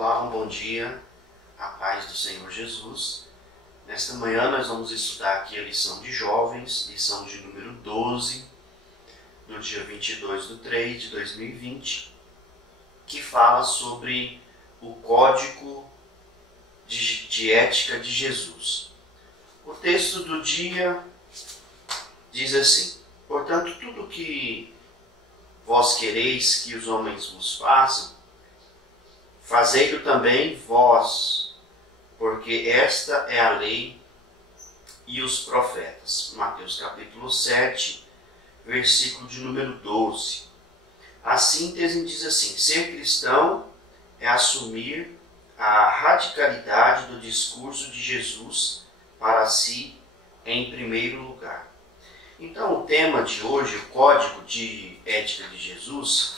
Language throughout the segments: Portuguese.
Olá, um bom dia, a paz do Senhor Jesus. Nesta manhã nós vamos estudar aqui a lição de jovens, lição de número 12, do dia 22/3/2020, que fala sobre o código de ética de Jesus. O texto do dia diz assim: portanto, tudo que vós quereis que os homens vos façam, fazei-o também vós, porque esta é a lei e os profetas. Mateus capítulo 7, versículo de número 12. A síntese diz assim: ser cristão é assumir a radicalidade do discurso de Jesus para si em primeiro lugar. Então, o tema de hoje, o código de ética de Jesus,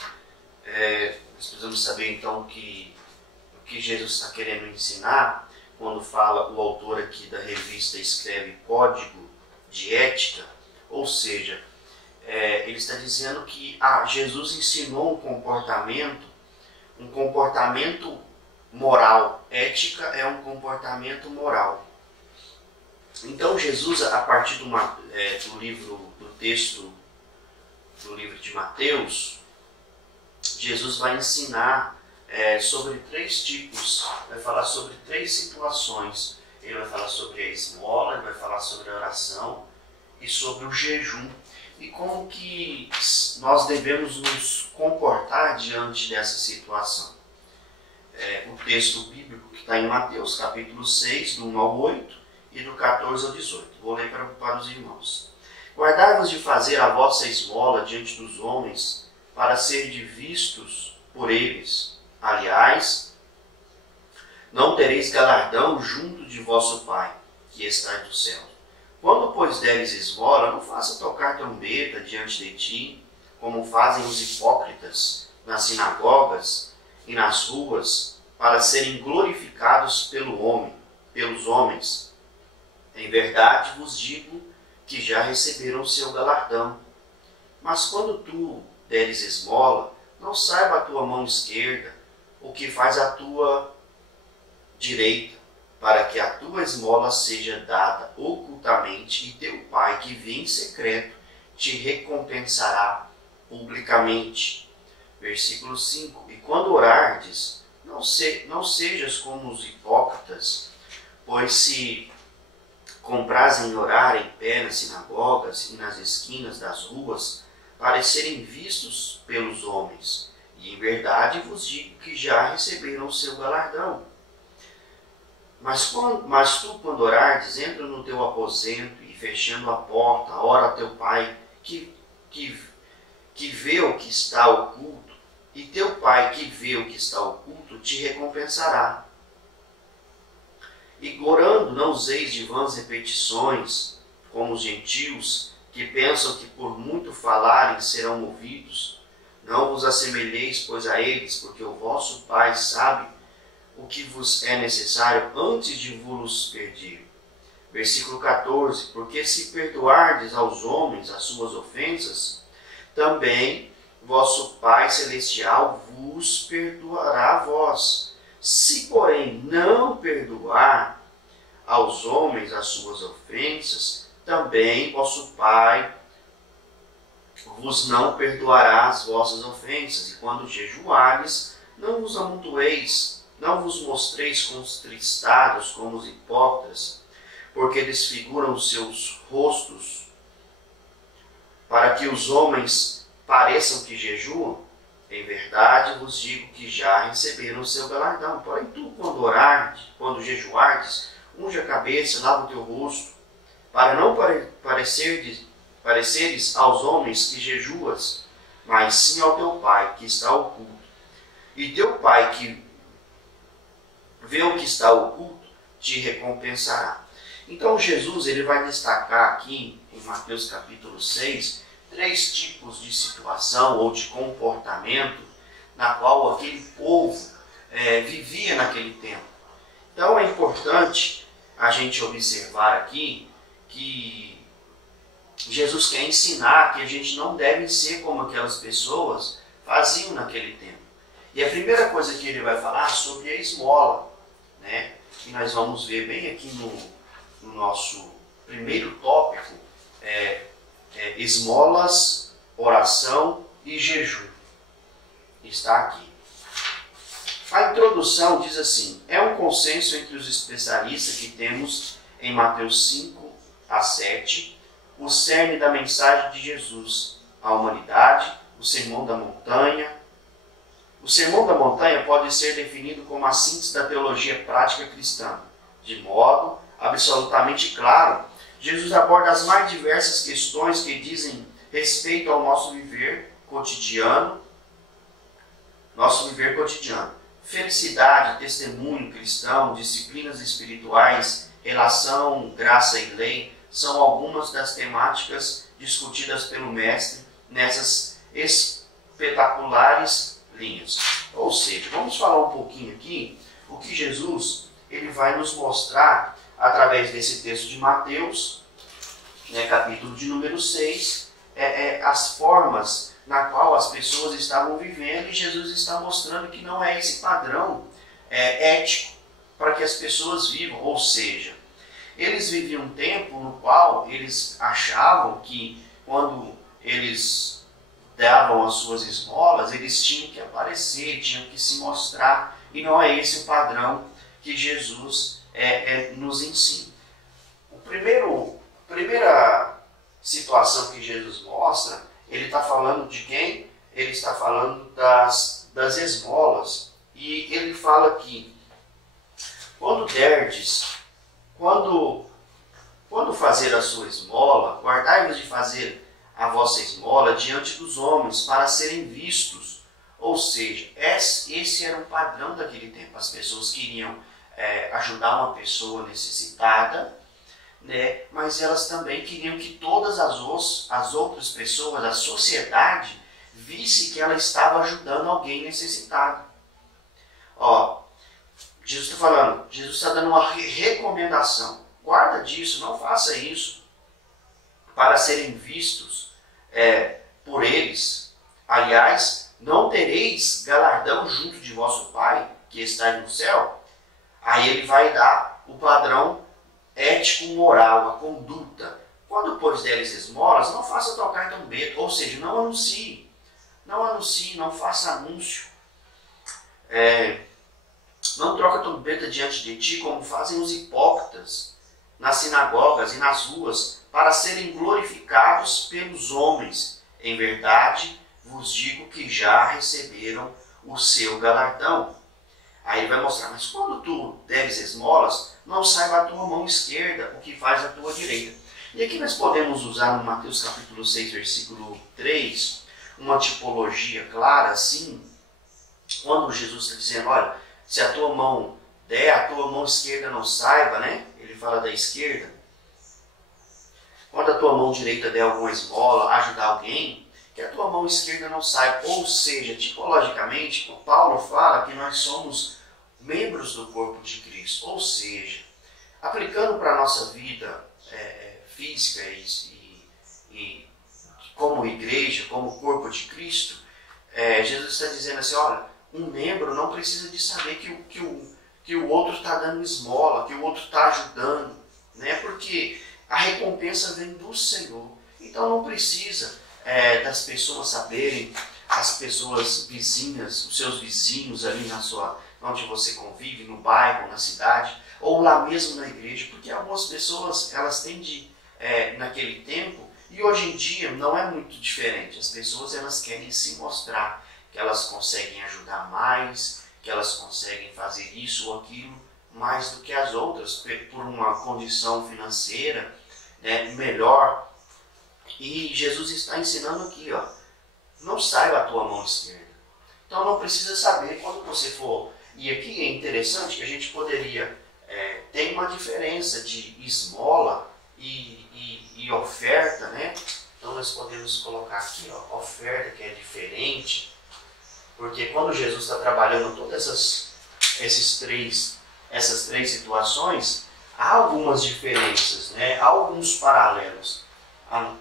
nós precisamos saber então o que Jesus está querendo ensinar quando fala o autor aqui da revista escreve código de ética, ou seja, ele está dizendo que Jesus ensinou um comportamento moral. Ética é um comportamento moral. Então Jesus, a partir do texto do livro de Mateus, Jesus vai ensinar sobre três tipos, vai falar sobre três situações. Ele vai falar sobre a esmola, ele vai falar sobre a oração e sobre o jejum. E como que nós devemos nos comportar diante dessa situação. O texto bíblico que está em Mateus, capítulo 6, do 1 ao 8 e do 14 ao 18. Vou ler para os irmãos. Guardai-vos de fazer a vossa esmola diante dos homens, para serdes vistos por eles. Aliás, não tereis galardão junto de vosso Pai, que está no céu. Quando, pois, deres esmola, não faça tocar trombeta diante de ti, como fazem os hipócritas nas sinagogas e nas ruas, para serem glorificados pelos homens. Em verdade vos digo que já receberam o seu galardão. Mas quando tu deres esmola, não saiba a tua mão esquerda o que faz a tua direita, para que a tua esmola seja dada ocultamente, e teu Pai que vê em secreto te recompensará publicamente. Versículo 5. E quando orardes, não sejas como os hipócritas, pois se comprazem orar em pé nas sinagogas e nas esquinas das ruas, para serem vistos pelos homens. E em verdade vos digo que já receberam o seu galardão. Mas tu, quando orares, entra no teu aposento e, fechando a porta, ora a teu Pai que vê o que está oculto, e teu Pai que vê o que está oculto te recompensará. E orando, não useis de vãs repetições, como os gentios, que pensam que por muito falarem serão movidos. Não vos assemelheis, pois, a eles, porque o vosso Pai sabe o que vos é necessário antes de vos pedir. Versículo 14. Porque se perdoardes aos homens as suas ofensas, também vosso Pai Celestial vos perdoará a vós. Se, porém, não perdoar aos homens as suas ofensas, também vosso Pai vos não perdoará as vossas ofensas. E quando jejuares, não vos amontoeis, não vos mostreis contristados como os hipócritas, porque desfiguram os seus rostos, para que os homens pareçam que jejuam. Em verdade vos digo que já receberam o seu galardão. Porém tu, quando jejuardes, unge a cabeça, lava o teu rosto, para não pareceres aos homens que jejuas, mas sim ao teu Pai que está oculto. E teu Pai que vê o que está oculto te recompensará. Então Jesus ele vai destacar aqui em Mateus capítulo 6 três tipos de situação ou de comportamento na qual aquele povo vivia naquele tempo. Então é importante a gente observar aqui que Jesus quer ensinar que a gente não deve ser como aquelas pessoas faziam naquele tempo. E a primeira coisa que ele vai falar é sobre a esmola, né? E nós vamos ver bem aqui no nosso primeiro tópico, esmolas, oração e jejum. Está aqui. A introdução diz assim: é um consenso entre os especialistas que temos em Mateus 5 a 7, o cerne da mensagem de Jesus à humanidade, o Sermão da Montanha. O Sermão da Montanha pode ser definido como a síntese da teologia prática cristã. De modo absolutamente claro, Jesus aborda as mais diversas questões que dizem respeito ao nosso viver cotidiano. Felicidade, testemunho cristão, disciplinas espirituais, relação, graça e lei são algumas das temáticas discutidas pelo Mestre nessas espetaculares linhas. Ou seja, vamos falar um pouquinho aqui o que Jesus ele vai nos mostrar através desse texto de Mateus, né, capítulo de número 6, as formas na qual as pessoas estavam vivendo, e Jesus está mostrando que não é esse padrão ético para que as pessoas vivam. Ou seja, eles viviam um tempo no qual eles achavam que quando eles davam as suas esmolas, eles tinham que aparecer, tinham que se mostrar, e não é esse o padrão que Jesus nos ensina. Primeira situação que Jesus mostra, ele está falando de quem? Ele está falando das esmolas. E ele fala que quando derdes, quando fazer a sua esmola, guardai-vos de fazer a vossa esmola diante dos homens, para serem vistos. Ou seja, esse era um padrão daquele tempo. As pessoas queriam ajudar uma pessoa necessitada, né? Mas elas também queriam que todas as outras pessoas, a sociedade, visse que ela estava ajudando alguém necessitado. Jesus está falando, Jesus está dando uma recomendação. Guarda disso, não faça isso, para serem vistos por eles. Aliás, não tereis galardão junto de vosso Pai, que está no céu. Aí ele vai dar o padrão ético-moral, a conduta. Quando, pois, deres esmolas, não faça tocar em trombeta, ou seja, não anuncie, não faça anúncio. Não troca trombeta diante de ti, como fazem os hipócritas nas sinagogas e nas ruas, para serem glorificados pelos homens. Em verdade, vos digo que já receberam o seu galardão. Aí ele vai mostrar, mas quando tu deres esmolas, não saiba a tua mão esquerda o que faz a tua direita. E aqui nós podemos usar no Mateus capítulo 6, versículo 3, uma tipologia clara assim, quando Jesus está dizendo, olha, se a tua mão der, a tua mão esquerda não saiba, né? Ele fala da esquerda. Quando a tua mão direita der alguma esmola, ajudar alguém, que a tua mão esquerda não saiba. Ou seja, tipologicamente, Paulo fala que nós somos membros do corpo de Cristo. Ou seja, aplicando para a nossa vida física e como igreja, como corpo de Cristo, Jesus está dizendo assim, olha, um membro não precisa de saber que o outro está dando esmola, que o outro está ajudando, né? Porque a recompensa vem do Senhor. Então não precisa das pessoas saberem, as pessoas vizinhas, os seus vizinhos ali onde você convive, no bairro, na cidade, ou lá mesmo na igreja, porque algumas pessoas, elas tendem, naquele tempo, e hoje em dia não é muito diferente, as pessoas elas querem se mostrar, que elas conseguem ajudar mais, que elas conseguem fazer isso ou aquilo mais do que as outras, por uma condição financeira melhor. E Jesus está ensinando aqui, não saiba a tua mão esquerda. Então não precisa saber quando você for. E aqui é interessante que a gente poderia ter uma diferença de esmola e oferta, né? Então nós podemos colocar aqui, oferta, que é diferente, porque quando Jesus está trabalhando todas essas três situações, há algumas diferenças, né? Há alguns paralelos.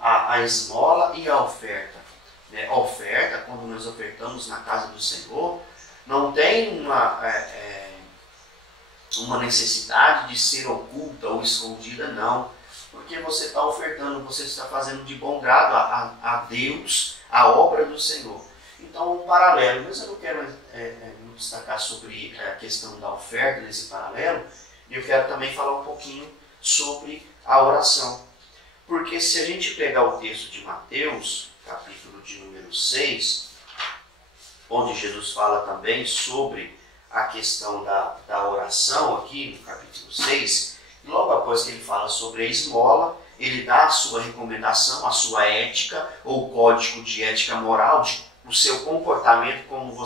A esmola e a oferta. A oferta, quando nós ofertamos na casa do Senhor, tem uma necessidade de ser oculta ou escondida, não. Porque você está ofertando, você está fazendo de bom grado a Deus, a obra do Senhor. Então, um paralelo, mas eu não quero me destacar sobre a questão da oferta nesse paralelo, eu quero também falar um pouquinho sobre a oração. Porque se a gente pegar o texto de Mateus, capítulo de número 6, onde Jesus fala também sobre a questão da oração aqui, no capítulo 6, e logo após que ele fala sobre a esmola, ele dá a sua recomendação, a sua ética, ou código de ética moral, o seu comportamento, como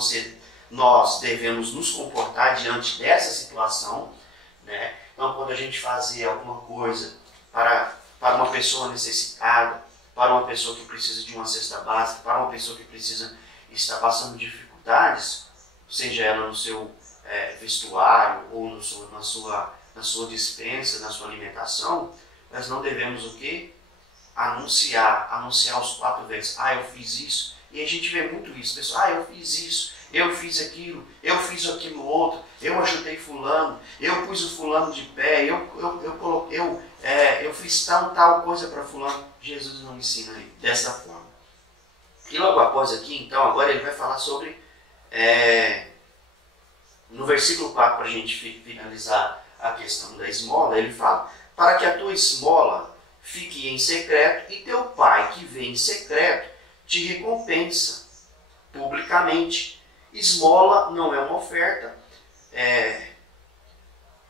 nós devemos nos comportar diante dessa situação, né? Então, quando a gente fazer alguma coisa para uma pessoa necessitada, para uma pessoa que precisa de uma cesta básica, para uma pessoa que está passando dificuldades, seja ela no seu vestuário ou na sua despensa, na sua alimentação, nós não devemos o quê? Anunciar os 4 vezes. Eu fiz isso. E a gente vê muito isso, pessoal. Eu fiz isso, eu fiz aquilo, eu fiz aquilo outro, eu ajudei fulano, eu pus o fulano de pé, eu fiz tal coisa para fulano. Jesus não ensina dessa forma. E logo após aqui, então, agora ele vai falar sobre, no versículo 4, para a gente finalizar a questão da esmola, ele fala: para que a tua esmola fique em secreto, e teu pai que vem em secreto te recompensa publicamente. Esmola não é uma oferta.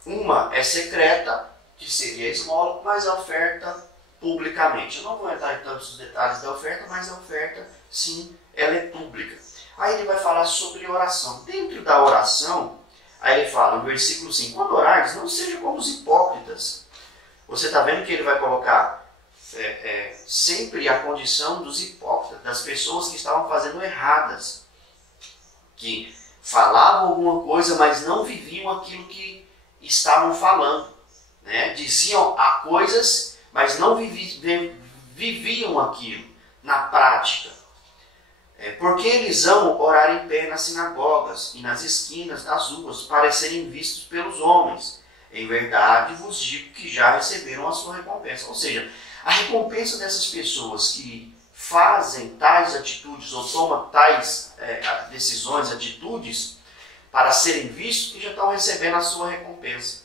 Uma é secreta, que seria a esmola, mas a oferta publicamente. Eu não vou entrar em tantos os detalhes da oferta, mas a oferta, sim, ela é pública. Aí ele vai falar sobre oração. Dentro da oração, aí ele fala no versículo 5, quando orares, não seja como os hipócritas. Você está vendo que ele vai colocar sempre a condição dos hipócritas, das pessoas que estavam fazendo erradas, que falavam alguma coisa, mas não viviam aquilo que estavam falando, né? Diziam coisas, mas não viviam aquilo na prática. Porque eles amam orar em pé nas sinagogas e nas esquinas das ruas para serem vistos pelos homens. Em verdade vos digo que já receberam a sua recompensa. Ou seja, a recompensa dessas pessoas que fazem tais atitudes ou tomam tais decisões, atitudes para serem vistos, que já estão recebendo a sua recompensa.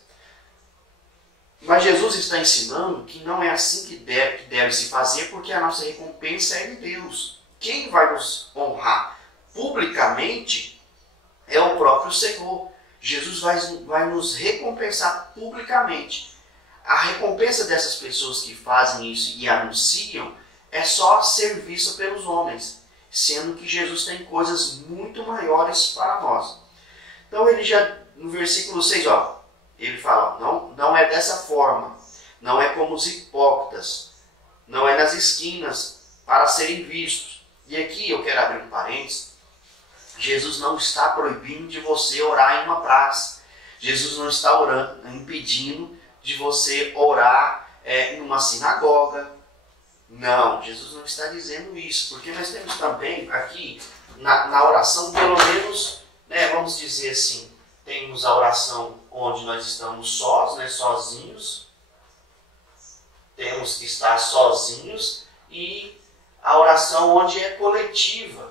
Mas Jesus está ensinando que não é assim que deve se fazer, porque a nossa recompensa é de Deus. Quem vai nos honrar publicamente é o próprio Senhor. Jesus vai nos recompensar publicamente. A recompensa dessas pessoas que fazem isso e anunciam é só ser vista pelos homens, sendo que Jesus tem coisas muito maiores para nós. Então ele já, no versículo 6, ele fala, não é dessa forma, não é como os hipócritas, não é nas esquinas para serem vistos. E aqui eu quero abrir um parênteses. Jesus não está proibindo de você orar em uma praça. Jesus não está impedindo de você orar em uma sinagoga. Não, Jesus não está dizendo isso. Porque nós temos também aqui, na oração, pelo menos, vamos dizer assim, temos a oração onde nós estamos sós, sozinhos. Temos que estar sozinhos. E a oração onde é coletiva.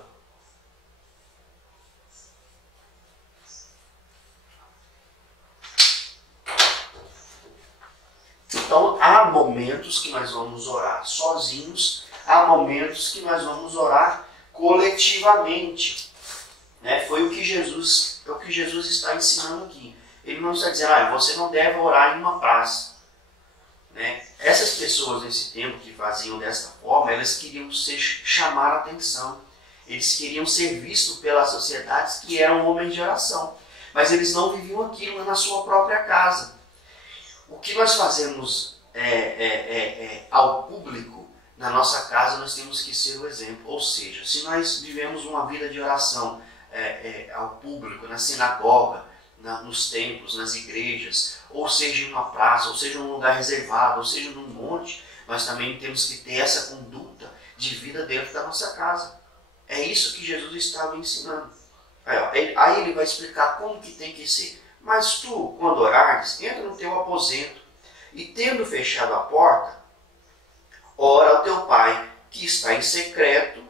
Então, há momentos que nós vamos orar sozinhos, há momentos que nós vamos orar coletivamente. Foi o que Jesus está ensinando aqui. Ele não está dizendo, você não deve orar em uma praça. Essas pessoas nesse tempo que faziam dessa forma, elas queriam chamar a atenção. Eles queriam ser vistos pela sociedade que eram homens de oração. Mas eles não viviam aquilo na sua própria casa. O que nós fazemos ao público, na nossa casa, nós temos que ser o exemplo. Ou seja, se nós vivemos uma vida de oração ao público, na sinagoga, nos templos, nas igrejas, ou seja em uma praça, ou seja em um lugar reservado, ou seja num monte, nós também temos que ter essa conduta de vida dentro da nossa casa. É isso que Jesus estava ensinando. Aí ele vai explicar como que tem que ser. Mas tu, quando orares, entra no teu aposento e, tendo fechado a porta, ora ao teu pai que está em secreto,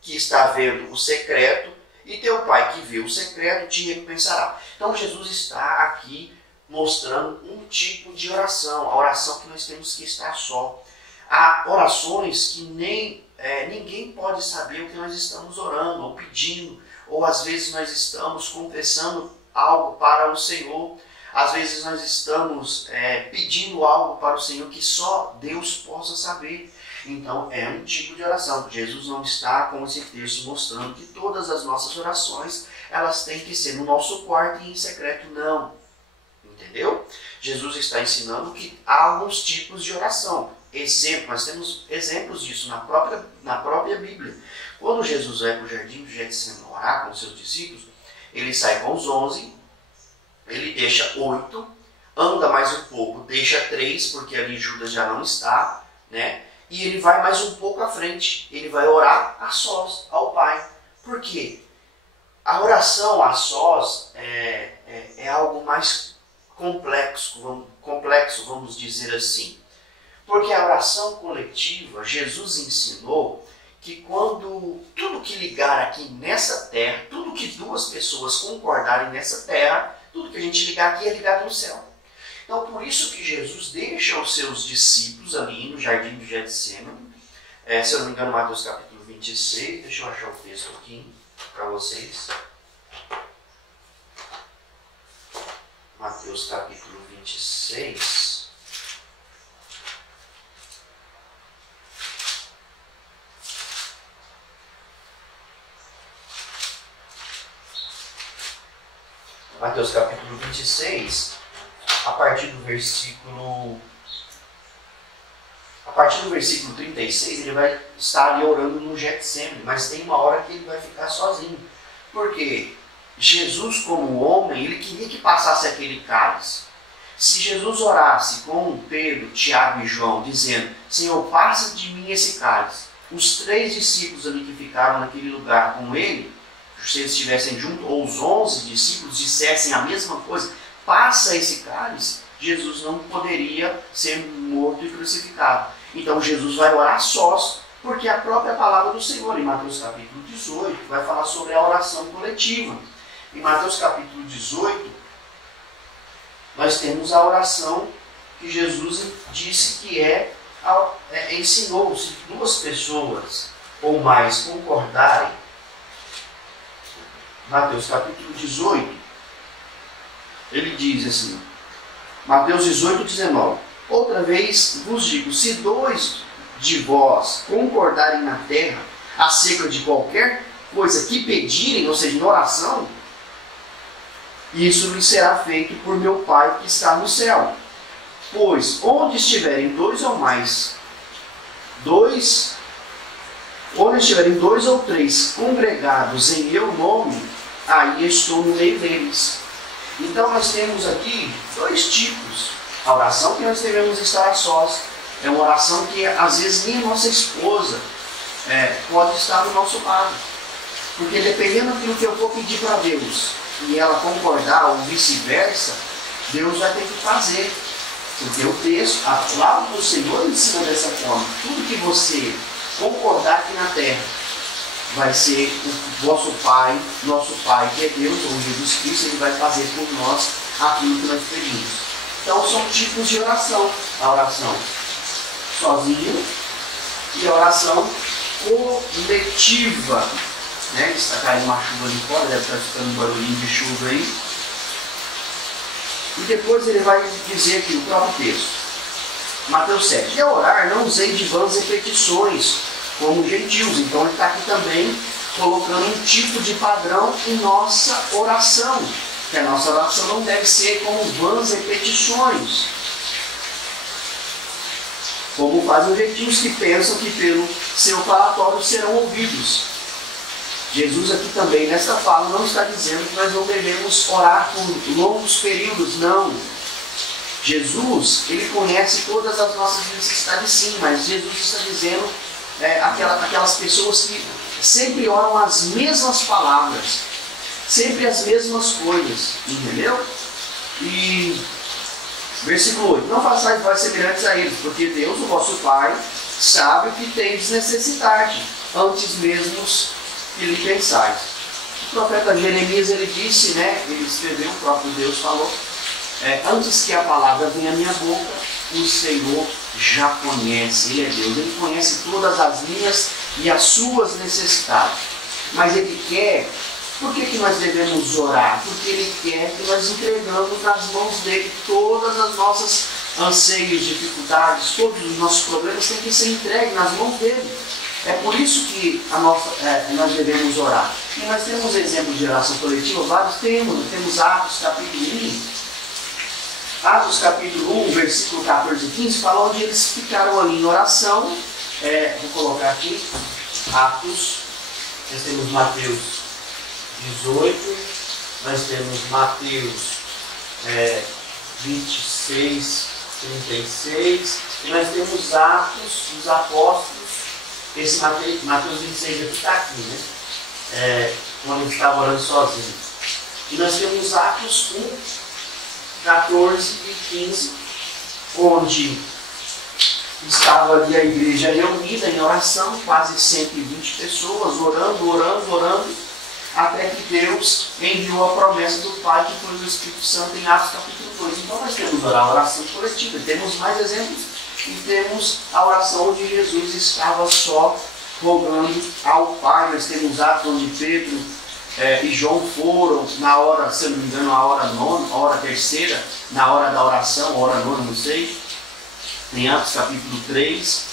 que está vendo o secreto, e teu pai que vê o secreto te recompensará. Então Jesus está aqui mostrando um tipo de oração, a oração que nós temos que estar só. Há orações que ninguém pode saber o que nós estamos orando ou pedindo, ou às vezes nós estamos confessando algo para o Senhor, às vezes nós estamos pedindo algo para o Senhor que só Deus possa saber. Então é um tipo de oração. Jesus não está com esse texto mostrando que todas as nossas orações elas têm que ser no nosso quarto e em secreto, não. Entendeu? Jesus está ensinando que há alguns tipos de oração. Nós temos exemplos disso na própria Bíblia. Quando Jesus vai para o jardim do Getsemane orar com os seus discípulos, ele sai com os 11, ele deixa 8, anda mais um pouco, deixa 3, porque ali Judas já não está, né? E ele vai mais um pouco à frente, ele vai orar a sós ao Pai. Por quê? A oração a sós é algo mais complexo, vamos dizer assim. Porque a oração coletiva, Jesus ensinou que quando tudo que ligar aqui nessa terra, tudo que duas pessoas concordarem nessa terra, tudo que a gente ligar aqui é ligado no céu. Então por isso que Jesus deixa os seus discípulos ali no jardim do Getsemane, se eu não me engano, Mateus capítulo 26, deixa eu achar o texto aqui para vocês. Mateus capítulo 26. Mateus capítulo 26, a partir do versículo 36, ele vai estar ali orando no Getsemane, mas tem uma hora que ele vai ficar sozinho. Porque Jesus, como homem, ele queria que passasse aquele cálice. Se Jesus orasse com Pedro, Tiago e João, dizendo: Senhor, passa de mim esse cálice, os 3 discípulos ali que ficaram naquele lugar com ele, se eles estivessem juntos, ou os 11 discípulos dissessem a mesma coisa, passa esse cálice, Jesus não poderia ser morto e crucificado. Então Jesus vai orar sós, porque a própria palavra do Senhor, em Mateus capítulo 18, vai falar sobre a oração coletiva. Em Mateus capítulo 18, nós temos a oração que Jesus disse que ensinou: se 2 pessoas ou mais concordarem. Mateus capítulo 18, ele diz assim, Mateus 18, 19: outra vez vos digo, se 2 de vós concordarem na terra acerca de qualquer coisa que pedirem, ou seja, em oração, isso lhes será feito por meu Pai que está no céu. Pois onde estiverem 2 ou 3 congregados em meu nome, aí estou no meio deles. Então nós temos aqui 2 tipos. A oração que nós devemos estar a sós é uma oração que às vezes nem a nossa esposa pode estar do nosso lado. Porque dependendo daquilo que eu for pedir para Deus e ela concordar ou vice-versa, Deus vai ter que fazer. Porque o texto, a palavra do Senhor ensina dessa forma: tudo que você concordar aqui na terra vai ser o vosso Pai, nosso Pai, que é Deus, ou Jesus Cristo, Ele vai fazer por nós aquilo que nós pedimos. Então são tipos de oração. A oração sozinho e a oração coletiva. Né? Está caindo uma chuva ali fora, deve estar ficando um barulhinho de chuva aí. E depois ele vai dizer aqui o próprio texto. Mateus 7. E a orar não usei de vãs repetições, como gentios. Então ele está aqui também colocando um tipo de padrão em nossa oração. Que a nossa oração não deve ser como vãs repetições. Como fazem os gentios que pensam que pelo seu falatório serão ouvidos. Jesus aqui também, nesta fala, não está dizendo que nós não devemos orar por longos períodos, não. Jesus, Ele conhece todas as nossas necessidades, sim, mas Jesus está dizendo aquelas pessoas que sempre oram as mesmas palavras. Sempre as mesmas coisas, entendeu? E versículo 8: não façais vós semelhantes a eles, porque Deus, o vosso Pai, sabe que tendes necessidade, antes mesmo que lhe pensais. O profeta Jeremias, ele disse, né, ele escreveu, o próprio Deus falou, antes que a palavra venha à minha boca, o Senhor já conhece, Ele é Deus, Ele conhece todas as minhas e as suas necessidades. Mas Ele quer, por que nós devemos orar? Porque Ele quer que nós entregamos nas mãos dEle todas as nossas anseios, dificuldades, todos os nossos problemas têm que ser entregues nas mãos dEle. É por isso que nós devemos orar. E nós temos exemplos de oração coletiva, vários temos Atos capítulo 1. Atos capítulo 1, versículo 14 e 15, fala onde eles ficaram ali em oração. Vou colocar aqui, Atos, nós temos Mateus 18, nós temos Mateus 26, 36, e nós temos Atos dos Apóstolos. Esse Mateus 26 aqui está aqui, né? Quando ele estava orando sozinho. E nós temos Atos 1, 14 e 15, onde estava ali a igreja reunida em oração, quase 120 pessoas, orando, até que Deus enviou a promessa do Pai, que foi o Espírito Santo, em Atos capítulo 2. Então nós temos a oração coletiva, temos mais exemplos, e temos a oração onde Jesus estava só rogando ao Pai. Nós temos Atos onde Pedro e João foram na hora, se eu não me engano, a hora nona, a hora terceira, na hora da oração, a hora nona, não sei, em Atos capítulo 3,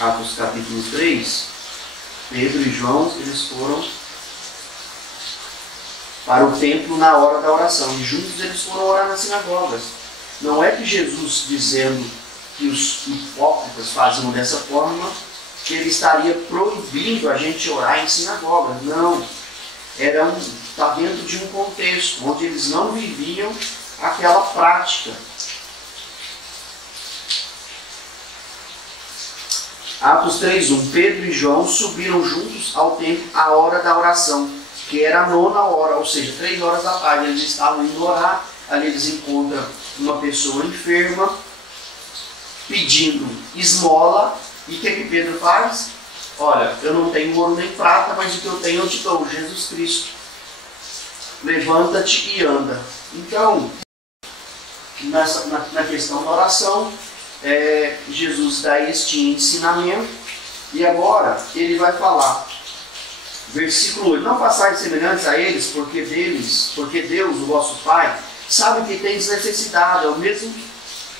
Atos capítulo 3, Pedro e João, eles foram para o templo na hora da oração, e juntos eles foram orar nas sinagogas. Não é que Jesus, dizendo que os hipócritas faziam dessa forma, que ele estaria proibindo a gente orar em sinagogas. Não. Está dentro de um contexto onde eles não viviam aquela prática. Atos 3:1. Pedro e João subiram juntos ao templo à hora da oração, que era a nona hora, ou seja, 3 horas da tarde. Eles estavam indo orar, ali eles encontram uma pessoa enferma, pedindo esmola. E o que Pedro faz? Olha, eu não tenho ouro nem prata, mas o que eu tenho eu te dou, Jesus Cristo. Levanta-te e anda. Então, na questão da oração, Jesus dá este ensinamento, e agora ele vai falar, versículo 8: não façais semelhantes a eles, porque Deus, o vosso Pai, sabe que tens necessidade,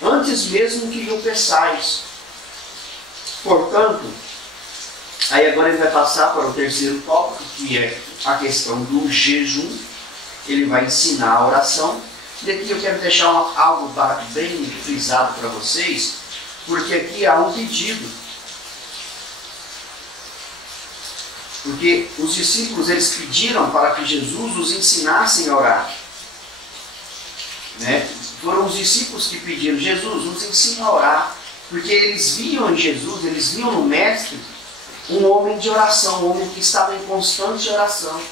antes mesmo que lhe peçais. Portanto, aí agora ele vai passar para o terceiro tópico, que é a questão do jejum. Ele vai ensinar a oração. E aqui eu quero deixar algo bem frisado para vocês, porque aqui há um pedido. Porque os discípulos, eles pediram para que Jesus os ensinasse a orar. Né? Foram os discípulos que pediram: Jesus, nos ensina a orar. Porque eles viam em Jesus, eles viam no Mestre um homem de oração, um homem que estava em constante oração.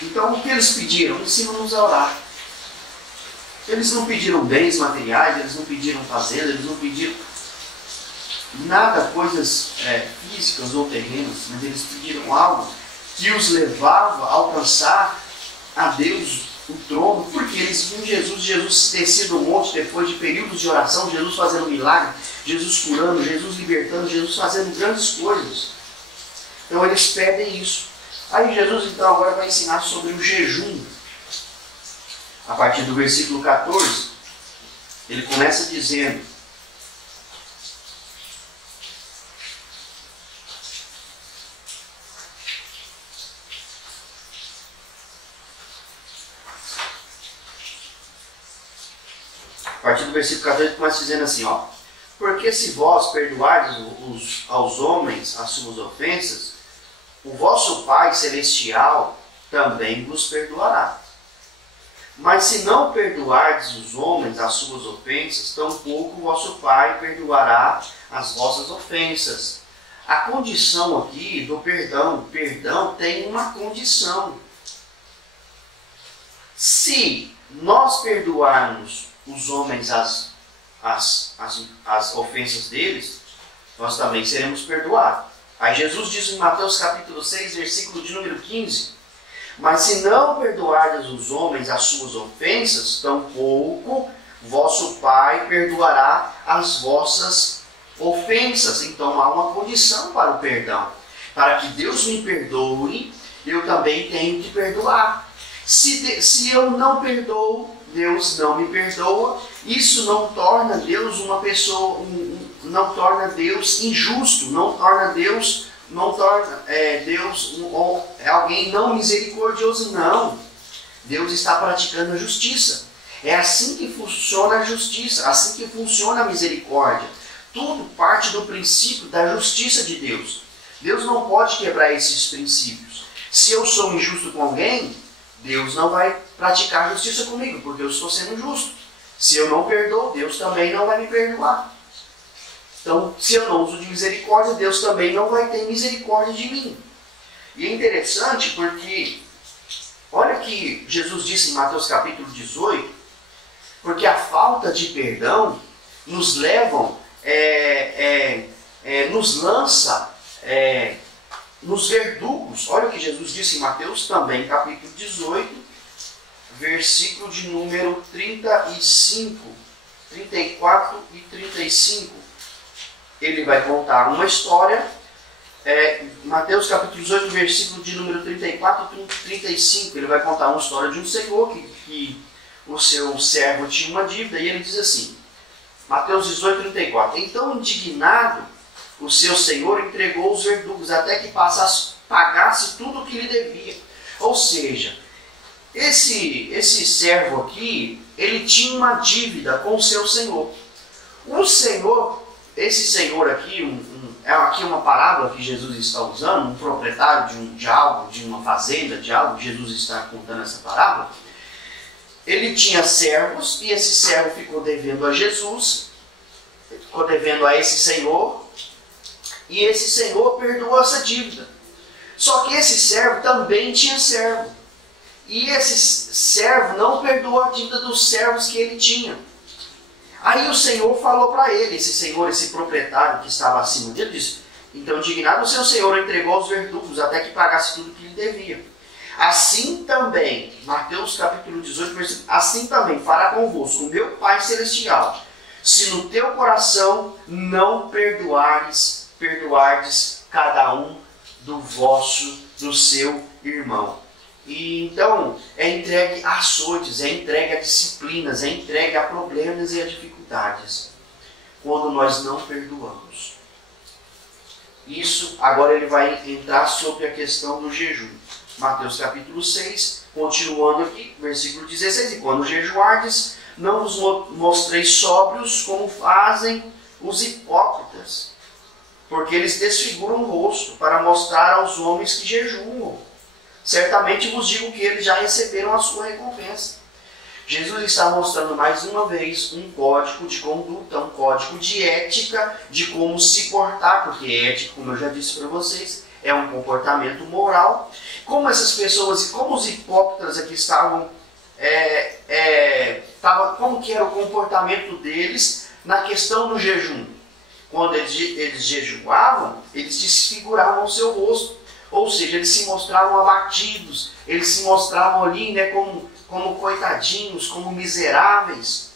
Então o que eles pediram? Ensina-nos a orar. Eles não pediram bens materiais, eles não pediram fazendas, eles não pediram nada, coisas físicas ou terrenas, mas eles pediram algo que os levava a alcançar a Deus, o trono, porque eles viam Jesus descer do monte depois de períodos de oração, Jesus fazendo milagre, Jesus curando, Jesus libertando, Jesus fazendo grandes coisas. Então eles pedem isso. Aí Jesus então agora vai ensinar sobre o jejum. A partir do versículo 14, ele começa dizendo: a partir do versículo 14 ele começa dizendo assim, ó: porque se vós perdoardes aos homens as suas ofensas, o vosso Pai Celestial também vos perdoará. Mas se não perdoardes os homens as suas ofensas, tampouco o vosso Pai perdoará as vossas ofensas. a condição aqui do perdão. O perdão tem uma condição. Se nós perdoarmos os homens as ofensas deles, nós também seremos perdoados. Aí Jesus diz em Mateus capítulo 6, versículo de número 15: mas se não perdoardes os homens as suas ofensas, tampouco vosso Pai perdoará as vossas ofensas. Então há uma condição para o perdão. Para que Deus me perdoe, eu também tenho que perdoar. Se eu não perdoo, Deus não me perdoa. Isso não torna Deus uma pessoa, não torna Deus injusto, não torna Deus alguém não misericordioso. Não. Deus está praticando a justiça. É assim que funciona a justiça, assim que funciona a misericórdia. Tudo parte do princípio da justiça de Deus. Deus não pode quebrar esses princípios. Se eu sou injusto com alguém, Deus não vai praticar justiça comigo, porque eu estou sendo justo. Se eu não perdoo, Deus também não vai me perdoar. Então, se eu não uso de misericórdia, Deus também não vai ter misericórdia de mim. E é interessante porque, olha que Jesus disse em Mateus capítulo 18, porque a falta de perdão nos lança nos verdugos. Olha o que Jesus disse em Mateus também, capítulo 18, versículo de número 35, 34 e 35. Ele vai contar uma história, Mateus capítulo 18, versículo de número 34 e 35. Ele vai contar uma história de um senhor que o seu servo tinha uma dívida, e ele diz assim, Mateus 18, 34. Então, indignado, o seu senhor entregou os verdugos até que pagasse tudo o que lhe devia. Ou seja, esse servo aqui, ele tinha uma dívida com o seu senhor. Esse senhor aqui, aqui uma parábola que Jesus está usando, um proprietário de algo, de uma fazenda, de algo, Jesus está contando essa parábola. Ele tinha servos e esse servo ficou devendo a Jesus, ficou devendo a esse senhor, e esse senhor perdoou essa dívida. Só que esse servo também tinha servo. E esse servo não perdoou a dívida dos servos que ele tinha. Aí o Senhor falou para ele, esse proprietário que estava acima dele, disse, então indignado o seu senhor entregou os verdugos até que pagasse tudo que lhe devia. Assim também, Mateus capítulo 18, versículo, assim também fará convosco o meu Pai Celestial, se no teu coração não perdoardes cada um do seu irmão. E então é entregue a açoites, é entregue a disciplinas, é entregue a problemas e a dificuldades, quando nós não perdoamos. Isso, agora ele vai entrar sobre a questão do jejum. Mateus capítulo 6, continuando aqui, versículo 16. E quando jejuardes, não vos mostreis sóbrios como fazem os hipócritas, porque eles desfiguram o rosto para mostrar aos homens que jejuam. Certamente vos digo que eles já receberam a sua recompensa. Jesus está mostrando mais uma vez um código de conduta, um código de ética, de como se portar, porque ética, como eu já disse para vocês, é um comportamento moral. Como essas pessoas, como os hipócritas aqui estavam, como que era o comportamento deles na questão do jejum. Quando eles jejuavam, eles desfiguravam o seu rosto. Ou seja, eles se mostravam abatidos, eles se mostravam ali, né, como coitadinhos, como miseráveis.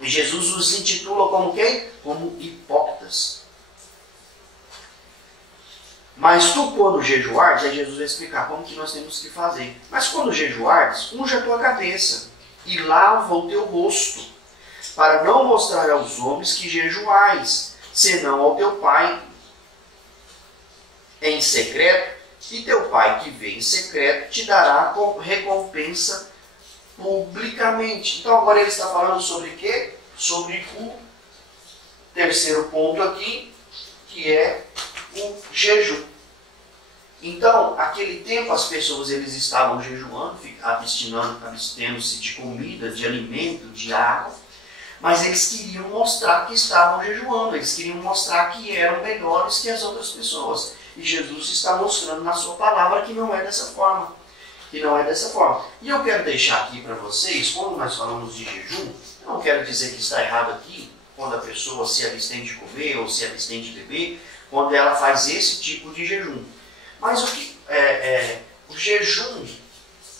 E Jesus os intitula como quem? Como hipócritas. Mas tu, quando jejuardes, aí Jesus vai explicar como que nós temos que fazer. Mas quando jejuardes, unja a tua cabeça e lava o teu rosto, para não mostrar aos homens que jejuais, senão ao teu Pai em secreto, e teu Pai que vê em secreto te dará recompensa publicamente. Então agora ele está falando sobre o quê? Sobre o terceiro ponto aqui, que é o jejum. Então, aquele tempo as pessoas eles estavam jejuando, abstendo-se de comida, de alimento, de água. mas eles queriam mostrar que estavam jejuando, eles queriam mostrar que eram melhores que as outras pessoas. E Jesus está mostrando na sua palavra que não é dessa forma. Que não é dessa forma. E eu quero deixar aqui para vocês, quando nós falamos de jejum, eu não quero dizer que está errado aqui, quando a pessoa se abstém de comer ou se abstém de beber, quando ela faz esse tipo de jejum. Mas o jejum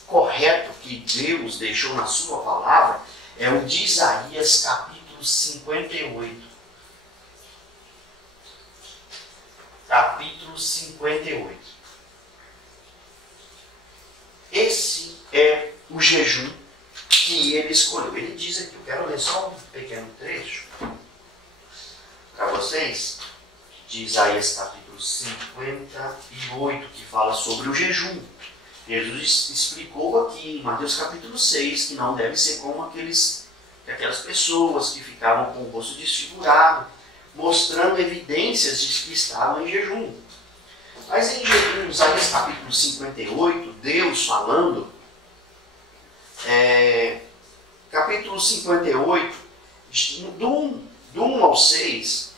correto que Deus deixou na sua palavra é o de Isaías capítulo 58. Capítulo 58. Esse é o jejum que ele escolheu. Ele diz aqui, eu quero ler só um pequeno trecho para vocês, de Isaías capítulo 58, que fala sobre o jejum. Jesus explicou aqui em Mateus capítulo 6 que não deve ser como aquelas pessoas que ficavam com o rosto desfigurado, mostrando evidências de que estavam em jejum. Mas em Isaías capítulo 58, Deus falando, capítulo 58, do 1 ao 6,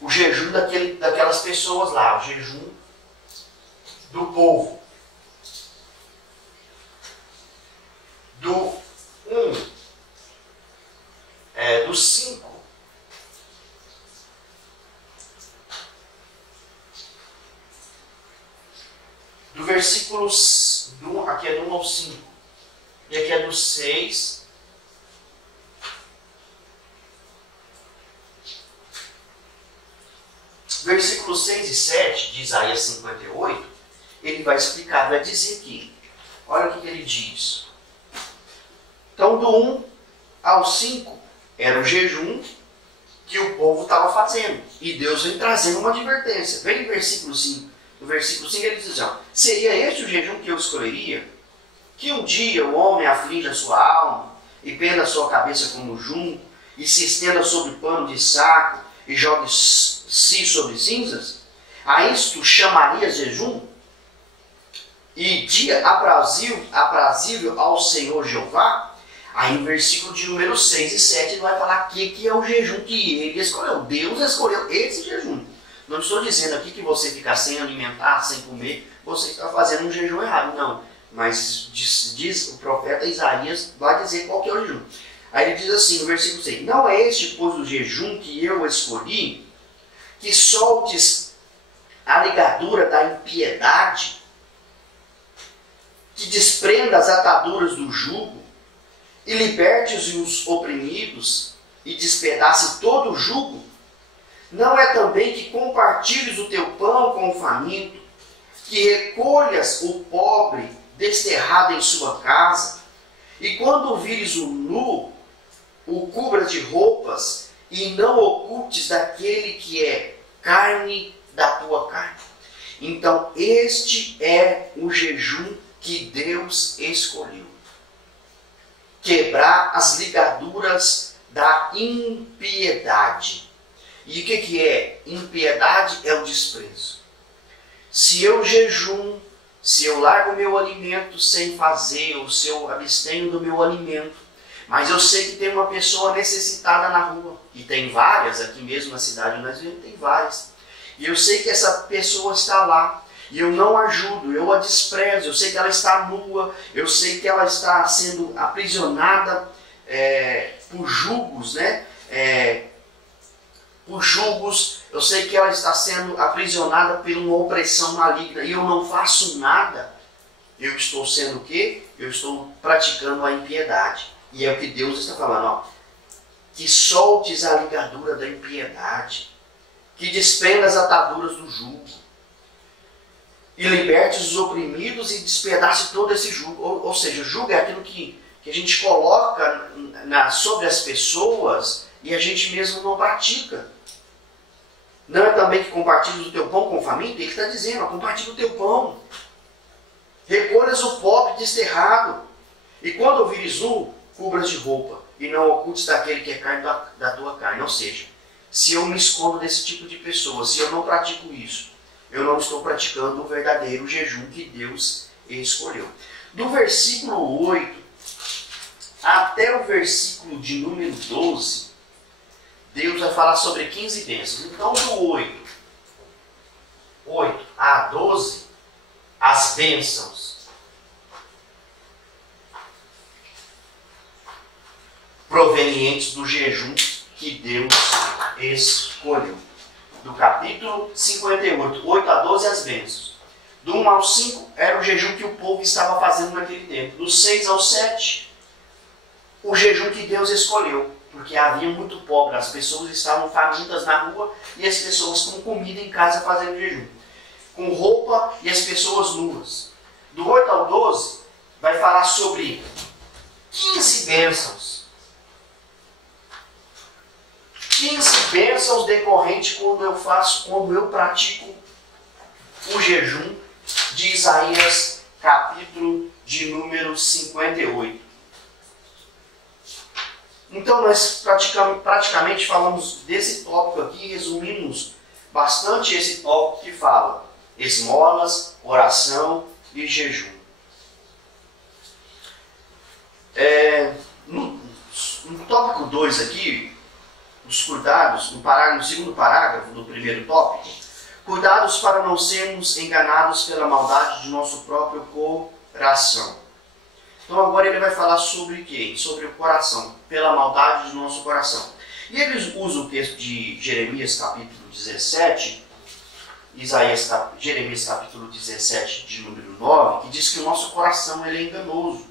o jejum daquelas pessoas lá, o jejum do povo. Do 5. Do versículos, aqui é do 1 ao 5, e aqui é do 6. Versículos 6 e 7 de Isaías 58, ele vai explicar, vai dizer aqui, olha o que ele diz. Então, do 1 ao 5, era o jejum que o povo estava fazendo. E Deus vem trazendo uma advertência. Vem no versículo 5. No versículo 5 ele diz assim, seria este o jejum que eu escolheria? Que um dia o homem aflige a sua alma e penda a sua cabeça como junco e se estenda sobre pano de saco e jogue si sobre cinzas? A isto chamarias jejum? E dia aprazível ao Senhor Jeová? Aí no versículo de número 6 e 7 ele vai falar que é o jejum que ele escolheu. Deus escolheu esse jejum. Não estou dizendo aqui que você ficar sem alimentar, sem comer, você está fazendo um jejum errado. Não. Mas diz o profeta Isaías, vai dizer qual que é o jejum. Aí ele diz assim no versículo 6. Não é este, pois, o jejum que eu escolhi, que soltes a ligadura da impiedade, que desprenda as ataduras do jugo, e libertes os oprimidos, e despedace todo o jugo? Não é também que compartilhes o teu pão com o faminto, que recolhas o pobre desterrado em sua casa, e quando vires o nu, o cubras de roupas, e não ocultes daquele que é carne da tua carne? Então este é o jejum que Deus escolheu. Quebrar as ligaduras da impiedade. E o que é? Impiedade é o desprezo. Se eu jejum, se eu largo o meu alimento sem fazer, ou se eu abstenho do meu alimento, mas eu sei que tem uma pessoa necessitada na rua, e tem várias, aqui mesmo na cidade onde nós vivemos, tem várias, e eu sei que essa pessoa está lá, e eu não ajudo, eu a desprezo, eu sei que ela está nua, eu sei que ela está sendo aprisionada por julgos, né? Por julgos, eu sei que ela está sendo aprisionada por uma opressão maligna, e eu não faço nada. Eu estou sendo o quê? Eu estou praticando a impiedade. E é o que Deus está falando, ó. Que soltes a ligadura da impiedade, que desprenda as ataduras do jugo, e libertes os oprimidos e despedace todo esse jugo. Ou seja, jugo é aquilo que a gente coloca sobre as pessoas e a gente mesmo não pratica. Não é também que compartilhes o teu pão com o faminto? Ele está dizendo, compartilha o teu pão. Recolhas o pobre desterrado. E quando ouvires nu, cubras de roupa, e não ocultes daquele que é carne da tua carne. Ou seja, se eu me escondo desse tipo de pessoa, se eu não pratico isso, eu não estou praticando o verdadeiro jejum que Deus escolheu. Do versículo 8 até o versículo de número 12, Deus vai falar sobre 15 bênçãos. Então, do 8 a 12, as bênçãos provenientes do jejum que Deus escolheu. Do capítulo 58, 8 a 12, as bênçãos. Do 1 ao 5, era o jejum que o povo estava fazendo naquele tempo. Do 6 ao 7, o jejum que Deus escolheu. Porque havia muito pobre, as pessoas estavam famintas na rua e as pessoas com comida em casa fazendo jejum. Com roupa e as pessoas nuas. Do 8 ao 12, vai falar sobre 15 bênçãos. 15 bênçãos decorrentes quando eu pratico o jejum de Isaías, capítulo de número 58. Então nós praticamente falamos desse tópico aqui, resumimos bastante esse tópico que fala esmolas, oração e jejum. No tópico 2 aqui, os cuidados, no segundo parágrafo do primeiro tópico, cuidados para não sermos enganados pela maldade de nosso próprio coração. Então agora ele vai falar sobre o quê? Sobre o coração, pela maldade do nosso coração. E ele usa o texto de Jeremias capítulo 17, Jeremias capítulo 17 de número 9, que diz que o nosso coração ele é enganoso.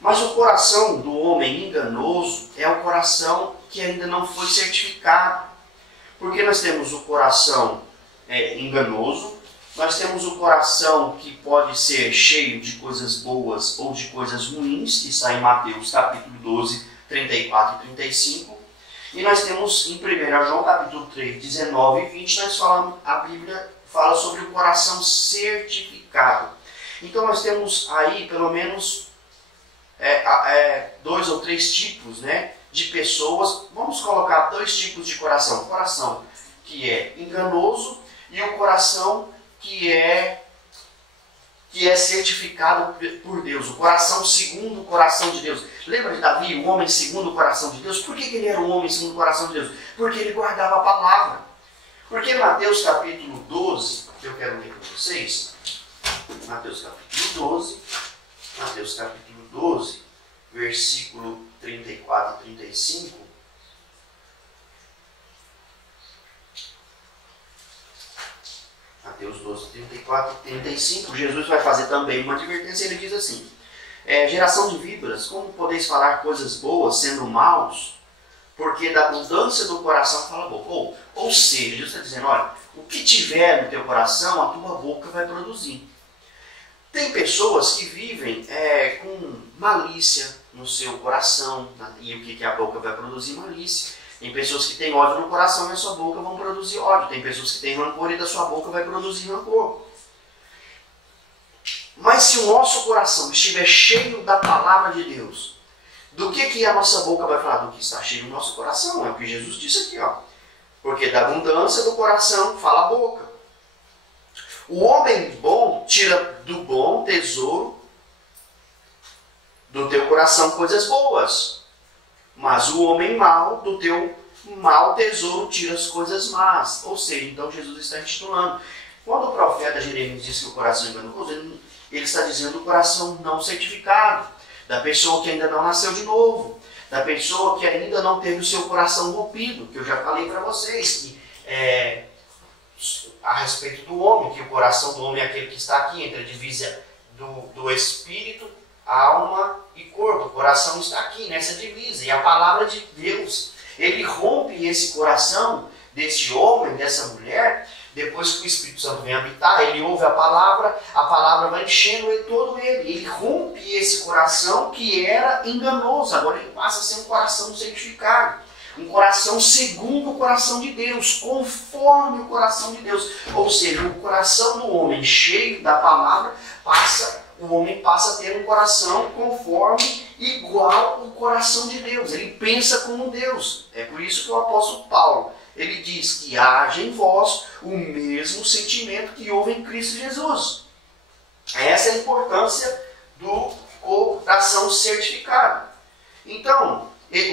Mas o coração do homem enganoso é o coração que ainda não foi certificado. Porque nós temos o coração enganoso, nós temos o coração que pode ser cheio de coisas boas ou de coisas ruins, que está em Mateus capítulo 12, 34 e 35. E nós temos em 1 João capítulo 3, 19 e 20, a Bíblia fala sobre o coração certificado. Então nós temos aí pelo menos 2 ou 3 tipos, né, de pessoas. Vamos colocar 2 tipos de coração. O coração que é enganoso e o coração que é certificado por Deus. O coração segundo o coração de Deus. Lembra de Davi, o homem segundo o coração de Deus? Por que ele era um homem segundo o coração de Deus? Porque ele guardava a palavra. Porque Mateus capítulo 12, que eu quero ler para vocês, Mateus capítulo 12, versículo 34 e 35, Mateus 12, 34 e 35, Jesus vai fazer também uma advertência. Ele diz assim: geração de víboras, como podeis falar coisas boas sendo maus? Porque da abundância do coração fala a boca. Ou seja, Jesus está dizendo, olha, o que tiver no teu coração, a tua boca vai produzir. Tem pessoas que vivem com malícia no seu coração, e o que a boca vai produzir? Malícia. Tem pessoas que têm ódio no coração e a sua boca vão produzir ódio. Tem pessoas que têm rancor e da sua boca vai produzir rancor. Mas se o nosso coração estiver cheio da palavra de Deus, do que a nossa boca vai falar? Do que está cheio do nosso coração. É o que Jesus disse aqui, ó. Porque da abundância do coração fala a boca. O homem bom tira do bom tesouro do teu coração coisas boas. Mas o homem mau, do teu mau tesouro, tira as coisas más. Ou seja, então Jesus está intitulando. Quando o profeta Jeremias diz que o coração é enganoso, ele está dizendo o coração não certificado, da pessoa que ainda não nasceu de novo, da pessoa que ainda não teve o seu coração rompido, que eu já falei para vocês, que a respeito do homem, que o coração do homem é aquele que está aqui, entre a divisa do espírito, alma e corpo. O coração está aqui, nessa divisa, e a palavra de Deus, ele rompe esse coração desse homem, dessa mulher, depois que o Espírito Santo vem habitar, ele ouve a palavra vai enchendo todo ele. Ele rompe esse coração que era enganoso, agora ele passa a ser um coração certificado. Um coração segundo o coração de Deus, conforme o coração de Deus. Ou seja, o coração do homem cheio da palavra, o homem passa a ter um coração conforme, igual o coração de Deus. Ele pensa como Deus. É por isso que o apóstolo Paulo, ele diz que haja em vós o mesmo sentimento que houve em Cristo Jesus. Essa é a importância do coração certificado. Então,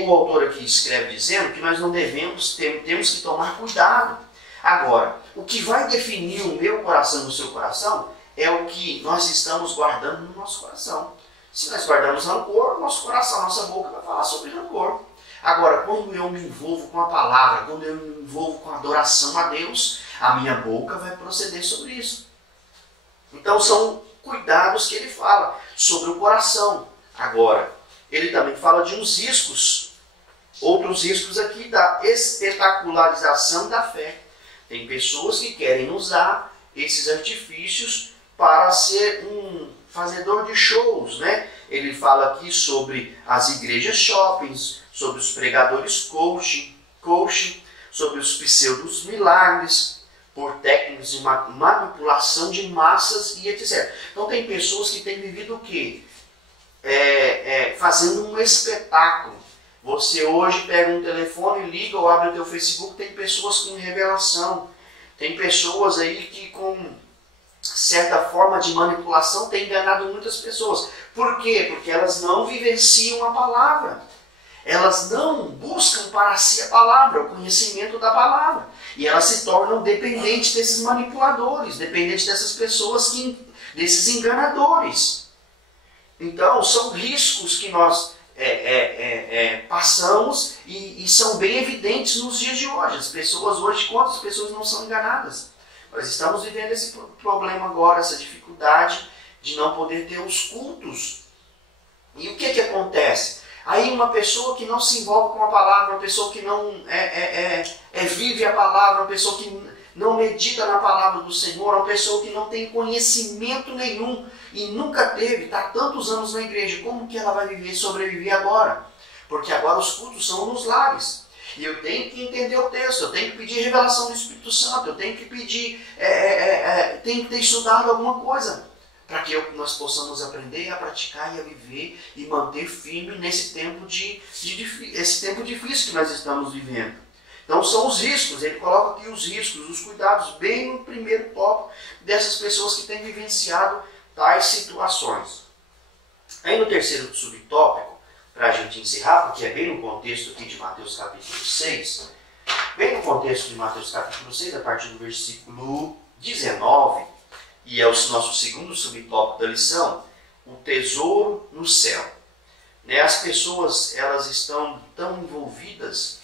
o autor aqui escreve dizendo que nós não devemos, temos que tomar cuidado. Agora, o que vai definir o meu coração e o seu coração é o que nós estamos guardando no nosso coração. Se nós guardamos rancor, nosso coração, nossa boca vai falar sobre rancor. Agora, quando eu me envolvo com a palavra, quando eu me envolvo com a adoração a Deus, a minha boca vai proceder sobre isso. Então, são cuidados que ele fala sobre o coração. Agora, ele também fala de uns riscos, outros riscos aqui da espetacularização da fé. Tem pessoas que querem usar esses artifícios para ser um fazedor de shows, né? Ele fala aqui sobre as igrejas shoppings, sobre os pregadores coaching, sobre os pseudos milagres, por técnicas de manipulação de massas e etc. Então tem pessoas que têm vivido o quê? Fazendo um espetáculo. Você hoje pega um telefone, liga ou abre o teu Facebook, tem pessoas com revelação. Tem pessoas aí que com certa forma de manipulação têm enganado muitas pessoas. Por quê? Porque elas não vivenciam a palavra. Elas não buscam para si a palavra, o conhecimento da palavra. E elas se tornam dependentes desses manipuladores, dependentes dessas pessoas, desses enganadores. Então, são riscos que nós passamos e são bem evidentes nos dias de hoje. As pessoas hoje, quantas pessoas não são enganadas? Nós estamos vivendo esse problema agora, essa dificuldade de não poder ter os cultos. E o que acontece? Aí uma pessoa que não se envolve com a palavra, uma pessoa que não vive a palavra, uma pessoa que não medita na palavra do Senhor, uma pessoa que não tem conhecimento nenhum e nunca teve, está tantos anos na igreja, como que ela vai sobreviver agora? Porque agora os cultos são nos lares. E eu tenho que entender o texto, eu tenho que pedir revelação do Espírito Santo, eu tenho que pedir, tenho que ter estudado alguma coisa, para que nós possamos aprender a praticar e a viver e manter firme nesse tempo esse tempo difícil que nós estamos vivendo. Então são os riscos, ele coloca aqui os riscos, os cuidados, bem no primeiro tópico dessas pessoas que têm vivenciado tais situações. Aí no terceiro subtópico, para a gente encerrar, porque é bem no contexto aqui de Mateus capítulo 6, bem no contexto de Mateus capítulo 6, a partir do versículo 19, e é o nosso segundo subtópico da lição, o tesouro no céu. As pessoas, elas estão tão envolvidas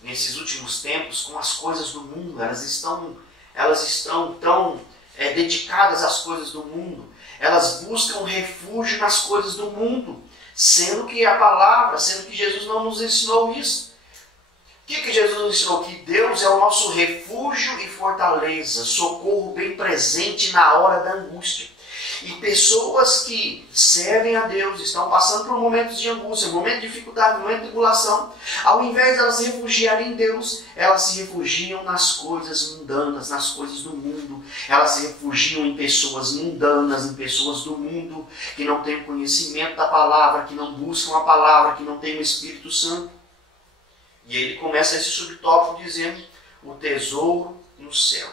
nesses últimos tempos com as coisas do mundo, elas estão tão dedicadas às coisas do mundo, elas buscam refúgio nas coisas do mundo, sendo que Jesus não nos ensinou isso. O que Jesus nos ensinou? Que Deus é o nosso refúgio e fortaleza, socorro bem presente na hora da angústia. E pessoas que servem a Deus, estão passando por momentos de angústia, momentos de dificuldade, momentos de tribulação, ao invés de elas se refugiarem em Deus, elas se refugiam nas coisas mundanas, nas coisas do mundo. Elas se refugiam em pessoas mundanas, em pessoas do mundo, que não têm conhecimento da palavra, que não buscam a palavra, que não têm o Espírito Santo. E ele começa esse subtópico dizendo o tesouro no céu.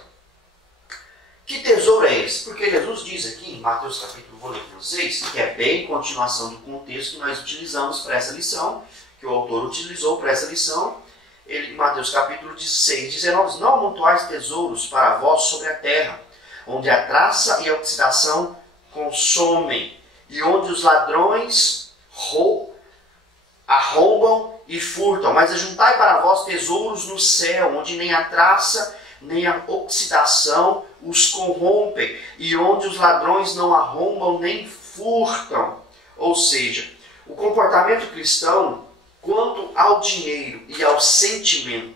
Que tesouro é esse? Porque Jesus diz aqui em Mateus capítulo, vou ler para vocês, que é bem continuação do contexto que nós utilizamos para essa lição, que o autor utilizou para essa lição. Ele, Mateus capítulo 6, 19, não amontoais tesouros para vós sobre a terra, onde a traça e a oxidação consomem, e onde os ladrões arrombam e furtam, mas ajuntai para vós tesouros no céu, onde nem a traça nem a oxidação os corrompem, e onde os ladrões não arrombam nem furtam. Ou seja, o comportamento cristão quanto ao dinheiro e ao sentimento,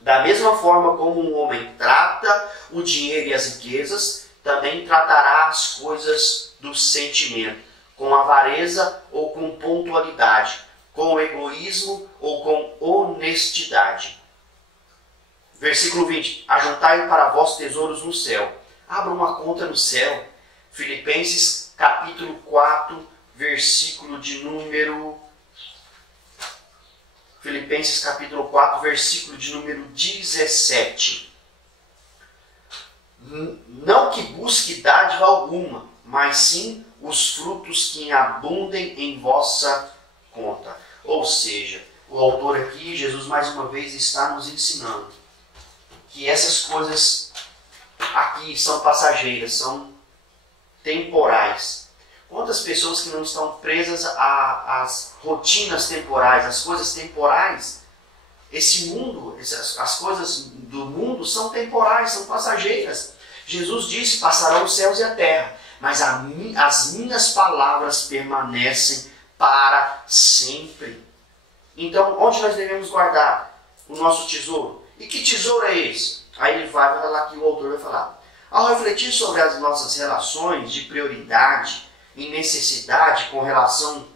da mesma forma como um homem trata o dinheiro e as riquezas, também tratará as coisas do sentimento, com avareza ou com pontualidade, com egoísmo ou com honestidade. Versículo 20. Ajuntai para vós tesouros no céu. Abra uma conta no céu. Filipenses capítulo 4, versículo de número... Filipenses capítulo 4, versículo de número 17. não que busque dádiva alguma, mas sim os frutos que abundem em vossa conta. Ou seja, o autor aqui, Jesus mais uma vez está nos ensinando que essas coisas aqui são passageiras, são temporais. Quantas pessoas que não estão presas às rotinas temporais, às coisas temporais? Esse mundo, as coisas do mundo são temporais, são passageiras. Jesus disse, passarão os céus e a terra, mas as minhas palavras permanecem para sempre. Então, onde nós devemos guardar o nosso tesouro? E que tesouro é esse? Aí ele vai falar aqui, o autor vai falar. Ao refletir sobre as nossas relações de prioridade e necessidade com relação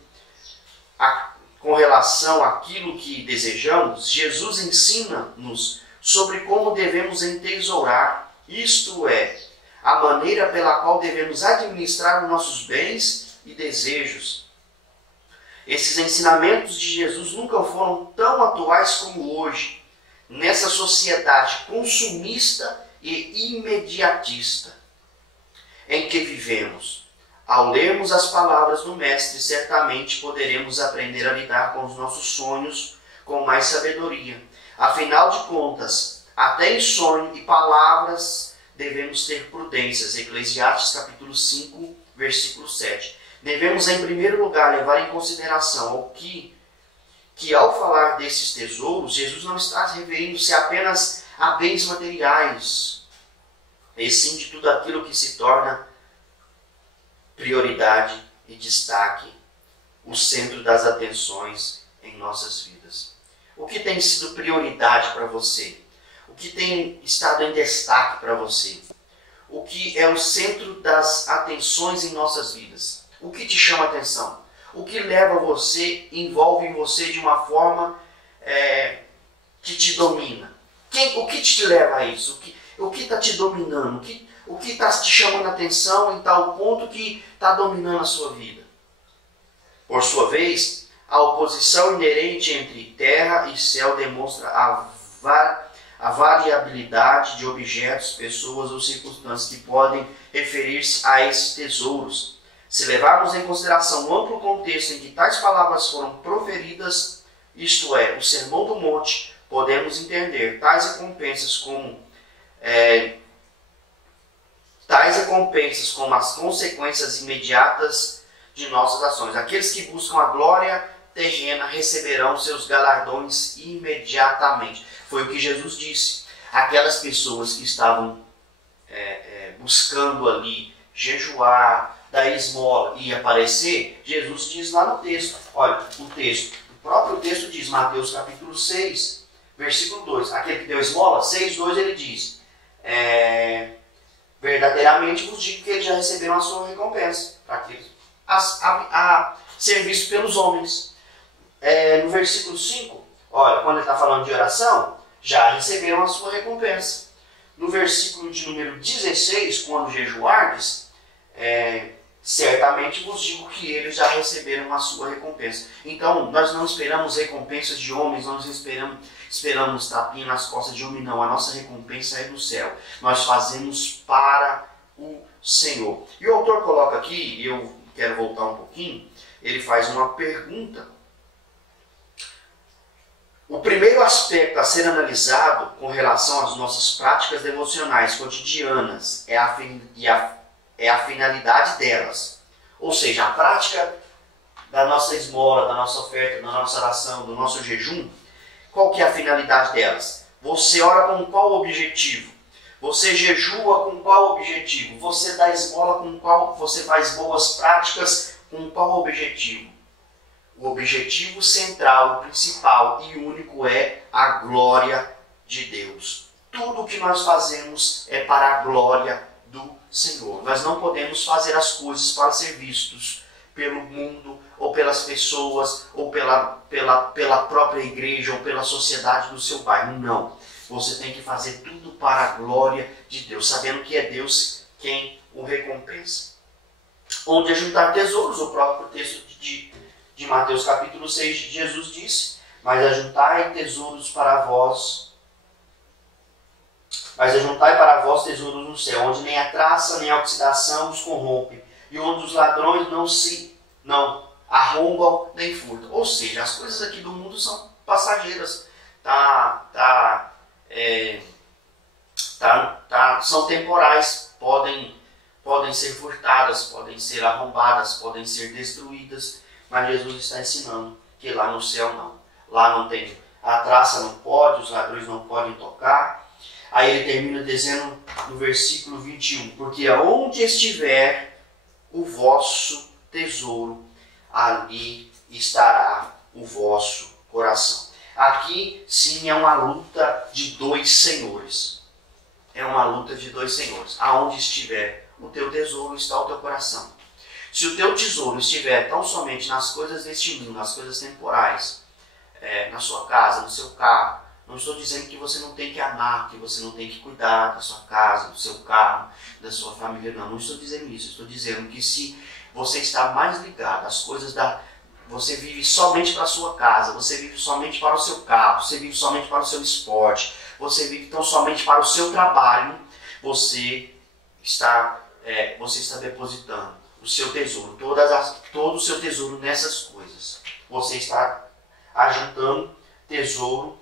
àquilo que desejamos, Jesus ensina-nos sobre como devemos entesourar, isto é, a maneira pela qual devemos administrar os nossos bens e desejos. Esses ensinamentos de Jesus nunca foram tão atuais como hoje, nessa sociedade consumista e imediatista em que vivemos. Ao lermos as palavras do Mestre, certamente poderemos aprender a lidar com os nossos sonhos com mais sabedoria. Afinal de contas, até em sonho e palavras devemos ter prudências. Eclesiastes capítulo 5, versículo 7. Devemos, em primeiro lugar, levar em consideração que ao falar desses tesouros, Jesus não está referindo-se apenas a bens materiais, e sim de tudo aquilo que se torna prioridade e destaque, o centro das atenções em nossas vidas. O que tem sido prioridade para você? O que tem estado em destaque para você? O que é o centro das atenções em nossas vidas? O que te chama a atenção? O que leva você, envolve em você de uma forma que te domina? O que te leva a isso? O que está te dominando? O que está te chamando a atenção em tal ponto que está dominando a sua vida? Por sua vez, a oposição inerente entre terra e céu demonstra a variabilidade de objetos, pessoas ou circunstâncias que podem referir-se a esses tesouros. Se levarmos em consideração o amplo contexto em que tais palavras foram proferidas, isto é, o Sermão do Monte, podemos entender tais recompensas como as consequências imediatas de nossas ações. Aqueles que buscam a glória terrena receberão seus galardões imediatamente. Foi o que Jesus disse. Aquelas pessoas que estavam buscando ali jejuar, dar esmola e aparecer, Jesus diz lá no texto. Olha, o próprio texto diz, Mateus capítulo 6, versículo 2. Aquele que deu esmola, 6:2, ele diz, verdadeiramente vos digo que eles já receberam a sua recompensa, para aqueles a ser visto pelos homens. No versículo 5, olha, quando ele está falando de oração, já receberam a sua recompensa. No versículo de número 16, quando jejuardes, certamente vos digo que eles já receberam a sua recompensa. Então, nós não esperamos recompensas de homens, nós esperamos tapinha nas costas de homem, não. A nossa recompensa é do céu. Nós fazemos para o Senhor. E o autor coloca aqui, eu quero voltar um pouquinho, ele faz uma pergunta. O primeiro aspecto a ser analisado com relação às nossas práticas devocionais cotidianas é a finalidade delas. Ou seja, a prática da nossa esmola, da nossa oferta, da nossa oração, do nosso jejum, qual que é a finalidade delas? Você ora com qual objetivo? Você jejua com qual objetivo? Você dá esmola com qual? Você faz boas práticas com qual objetivo? O objetivo central, o principal e único é a glória de Deus. Tudo o que nós fazemos é para a glória do Senhor. Nós não podemos fazer as coisas para ser vistos pelo mundo, ou pelas pessoas, ou pela própria igreja, ou pela sociedade do seu bairro. Não. Você tem que fazer tudo para a glória de Deus, sabendo que é Deus quem o recompensa. Onde ajuntar tesouros, o próprio texto de Mateus capítulo 6, Jesus disse, mas ajuntai tesouros para vós Mas ajuntai para vós tesouros no céu, onde nem a traça nem a oxidação os corrompe, e onde os ladrões não arrombam nem furtam. Ou seja, as coisas aqui do mundo são passageiras, são temporais, podem ser furtadas, podem ser arrombadas, podem ser destruídas, mas Jesus está ensinando que lá no céu não. Lá não tem, a traça não pode, os ladrões não podem tocar. Aí ele termina dizendo no versículo 21, porque aonde estiver o vosso tesouro, ali estará o vosso coração. Aqui sim é uma luta de dois senhores. É uma luta de dois senhores. Aonde estiver o teu tesouro, está o teu coração. Se o teu tesouro estiver tão somente nas coisas deste mundo, nas coisas temporais, na sua casa, no seu carro, não estou dizendo que você não tem que amar, que você não tem que cuidar da sua casa, do seu carro, da sua família, não. Não estou dizendo isso. Estou dizendo que se você está mais ligado às coisas você vive somente para a sua casa, você vive somente para o seu carro, você vive somente para o seu esporte, você vive tão somente para o seu trabalho, você está depositando o seu tesouro, todo o seu tesouro nessas coisas. Você está ajuntando tesouro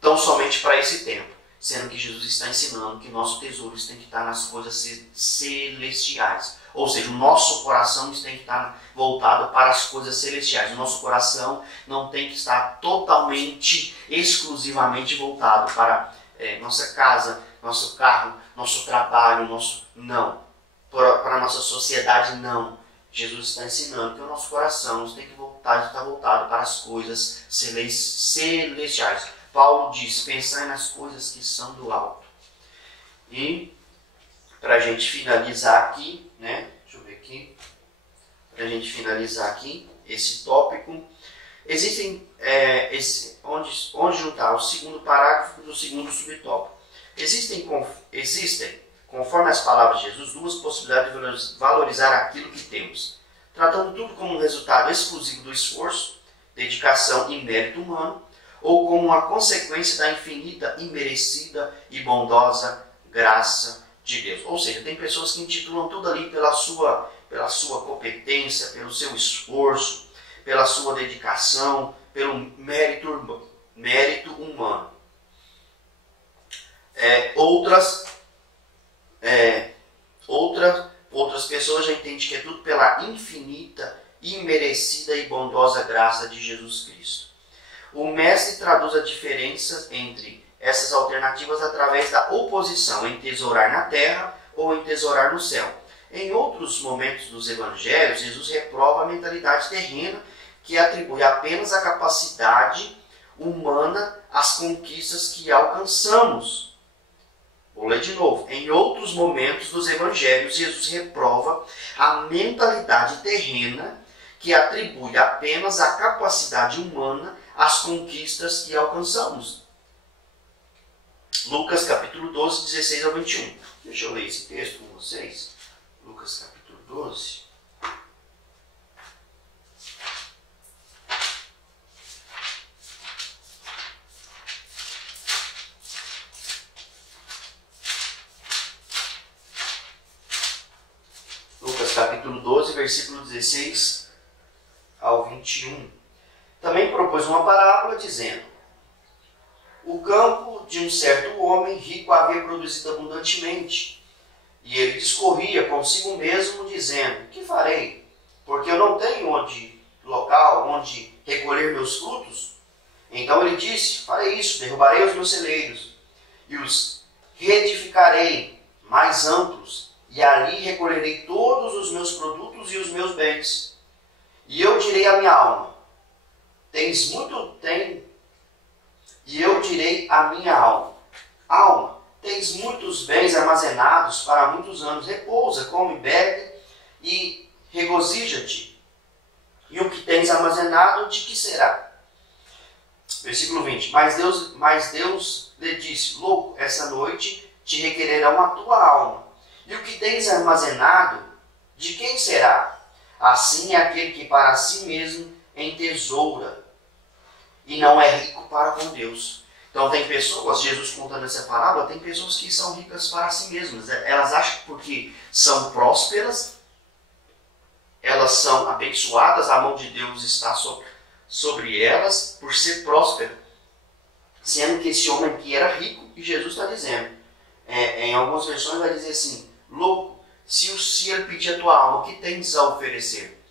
tão somente para esse tempo, sendo que Jesus está ensinando que nosso tesouro tem que estar nas coisas celestiais. Ou seja, o nosso coração tem que estar voltado para as coisas celestiais. O nosso coração não tem que estar totalmente, exclusivamente voltado para nossa casa, nosso carro, nosso trabalho, para a nossa sociedade, não. Jesus está ensinando que o nosso coração tem que estar voltado para as coisas celestiais. Paulo diz, pensai nas coisas que são do alto. E, para a gente finalizar aqui, deixa eu ver aqui, para a gente finalizar aqui esse tópico, existem, onde juntar o segundo parágrafo do segundo subtópico. Existem, conforme as palavras de Jesus, duas possibilidades de valorizar aquilo que temos, tratando tudo como um resultado exclusivo do esforço, dedicação e mérito humano, ou como uma consequência da infinita, imerecida e bondosa graça de Deus. Ou seja, tem pessoas que intitulam tudo ali pela sua competência, pelo seu esforço, pela sua dedicação, pelo mérito humano. Outras pessoas já entendem que é tudo pela infinita, imerecida e bondosa graça de Jesus Cristo. O mestre traduz a diferença entre essas alternativas através da oposição em tesourar na terra ou em tesourar no céu. Em outros momentos dos evangelhos, Jesus reprova a mentalidade terrena que atribui apenas a capacidade humana às conquistas que alcançamos. Vou ler de novo. Em outros momentos dos evangelhos, Jesus reprova a mentalidade terrena que atribui apenas a capacidade humana às conquistas que alcançamos. Lucas capítulo 12, 16 ao 21. Deixa eu ler esse texto com vocês. Lucas capítulo 12. Lucas capítulo 12, versículo 16 ao 21. Também propôs uma parábola dizendo: o campo de um certo homem rico havia produzido abundantemente, e ele discorria consigo mesmo, dizendo: que farei? Porque eu não tenho local onde recolher meus frutos. Então ele disse: farei isso, derrubarei os meus celeiros, e os reedificarei mais amplos, e ali recolherei todos os meus produtos e os meus bens. E eu direi à minha alma: E eu direi à minha alma: alma, tens muitos bens armazenados para muitos anos, repousa, come, bebe e regozija-te. E o que tens armazenado, de que será? Versículo 20. Mas Deus lhe disse: louco, essa noite te requererão a tua alma. E o que tens armazenado, de quem será? Assim é aquele que para si mesmo entesoura e não é rico para com Deus. Então tem pessoas, Jesus contando essa parábola, tem pessoas que são ricas para si mesmas. Elas acham que porque são prósperas, elas são abençoadas, a mão de Deus está sobre elas por ser próspera. Sendo que esse homem aqui era rico, e Jesus está dizendo, em algumas versões vai dizer assim, louco, se ele pedir a tua alma, o que tens a oferecer?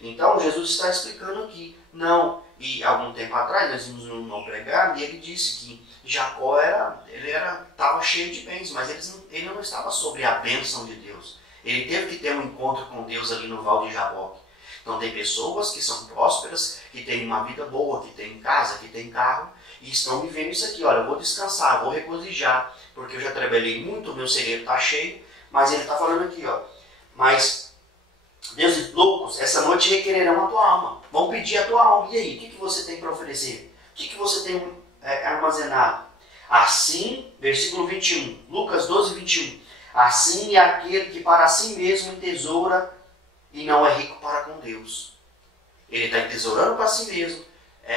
Então Jesus está explicando aqui, não. E algum tempo atrás, nós vimos no irmão pregar, e ele disse que Jacó estava cheio de bens, mas ele não estava sobre a bênção de Deus. Ele teve que ter um encontro com Deus ali no Val de Jaboque. Então tem pessoas que são prósperas, que têm uma vida boa, que têm casa, que têm carro, e estão vivendo isso aqui. Olha, eu vou descansar, vou regozijar, porque eu já trabalhei muito, o meu cereiro está cheio, mas ele está falando aqui, ó, mas Deus, loucos, essa noite requererão a tua alma. Vão pedir a tua alma. E aí, o que você tem para oferecer? O que você tem armazenado? Assim, versículo 21, Lucas 12, 21. Assim é aquele que para si mesmo entesoura e não é rico para com Deus. Ele está entesourando para si mesmo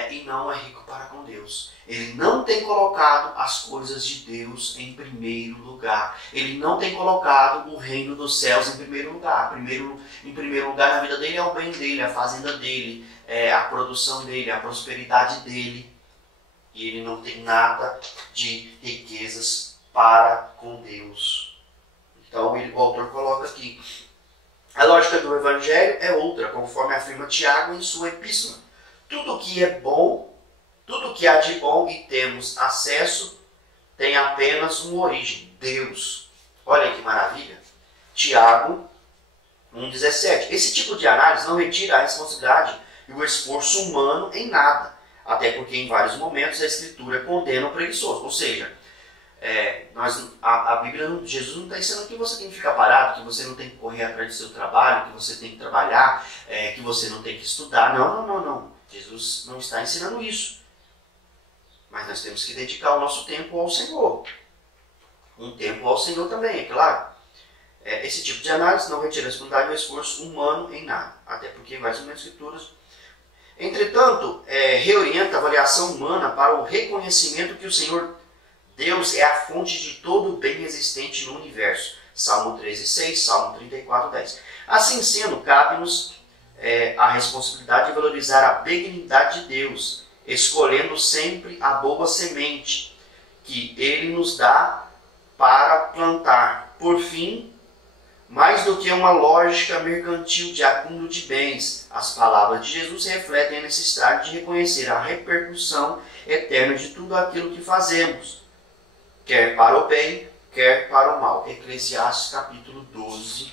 e não é rico para com Deus. Ele não tem colocado as coisas de Deus em primeiro lugar. Ele não tem colocado o reino dos céus em primeiro lugar. Em primeiro lugar na vida dele é o bem dele, a fazenda dele, a produção dele, a prosperidade dele. E ele não tem nada de riquezas para com Deus. Então o autor coloca aqui. A lógica do Evangelho é outra, conforme afirma Tiago em sua epístola. Tudo que é bom, tudo que há de bom e temos acesso, tem apenas uma origem, Deus. Olha que maravilha. Tiago 1,17. Esse tipo de análise não retira a responsabilidade e o esforço humano em nada, até porque em vários momentos a Escritura condena o preguiçoso. Ou seja, a Bíblia, Jesus não está ensinando que você tem que ficar parado, que você não tem que correr atrás do seu trabalho, que você tem que trabalhar, que você não tem que estudar. Não. Jesus não está ensinando isso. Mas nós temos que dedicar o nosso tempo ao Senhor. Um tempo ao Senhor também, é claro. Esse tipo de análise não retira a responsabilidade e o esforço humano em nada. Até porque em várias escrituras. Entretanto, reorienta a avaliação humana para o reconhecimento que o Senhor Deus é a fonte de todo o bem existente no universo. Salmo 13,6, Salmo 34,10. Assim sendo, cabe-nos a responsabilidade de valorizar a benignidade de Deus, escolhendo sempre a boa semente que Ele nos dá para plantar. Por fim, mais do que uma lógica mercantil de acúmulo de bens, as palavras de Jesus refletem a necessidade de reconhecer a repercussão eterna de tudo aquilo que fazemos, quer para o bem, quer para o mal. Eclesiastes capítulo 12,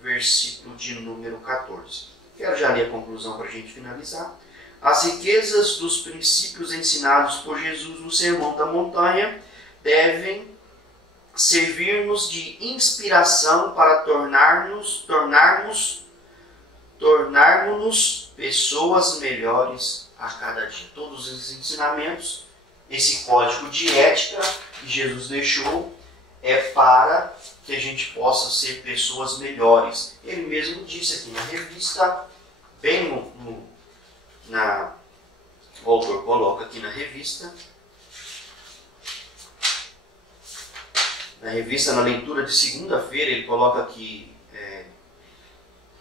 versículo de número 14. Quero já ler a conclusão para a gente finalizar. As riquezas dos princípios ensinados por Jesus no Sermão da Montanha devem servir-nos de inspiração para tornarmos pessoas melhores a cada dia. Todos os ensinamentos, esse código de ética que Jesus deixou é para que a gente possa ser pessoas melhores. Ele mesmo disse aqui na revista, bem o autor coloca aqui na revista, na leitura de segunda-feira, ele coloca aqui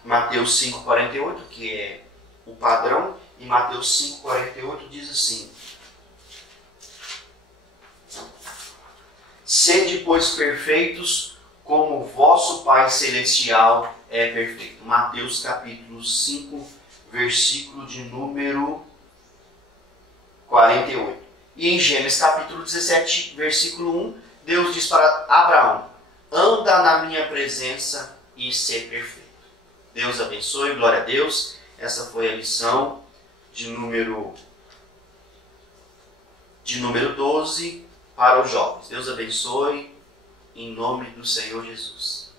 Mateus 5,48, que é o padrão, e Mateus 5,48 diz assim: sede, pois, perfeitos, como o vosso Pai Celestial é perfeito. Mateus capítulo 5, versículo de número 48. E em Gênesis capítulo 17, versículo 1, Deus diz para Abraão: anda na minha presença e ser perfeito. Deus abençoe, glória a Deus. Essa foi a lição de número 12 para os jovens. Deus abençoe, em nome do Senhor Jesus.